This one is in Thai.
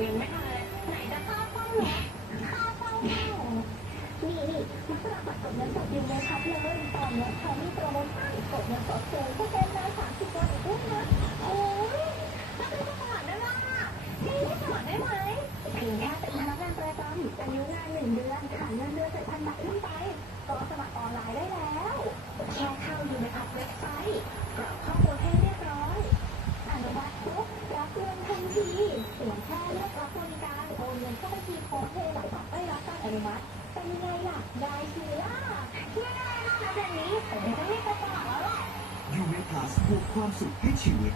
งินไม่ทันเลยไหนจะค่าเช่ารถค่าเช่าห้องนี่มาสมัครบัตรกดเงินสดยูเมทับเลยตอนนี้เขามีโปรโมชั่นกดเงินสดสูงก็เป็นได้30 วันอีกด้วยนะโอ้ยถ้าเป็นสมัครได้บ้างอ่ะพี่สมัครได้ไหมเพียงแค่เป็นพนักงานประจำอายุงาน1 เดือนฐานเงินเดือน7,000 บาทขึ้นไปก็สมัครออนไลน์ได้แล้วแค่เข้ายูเมทับเว็บไซต์กรอกข้อมูลให้เรียบร้อยอนุมัติปุ๊บรับเงินทันทีเพียงแค่เลือกรับบริการโอนเงินเข้าบัญชีพร้อมเพย์หลังจากได้รับการอนุมัติเป็นยังไงล่ะได้สิล่ะง่ายมากนะแบบนี้ผมจะรีบไปสมัครแล้วแหละ ยูเมพลัสบวกความสุขให้ชีวิต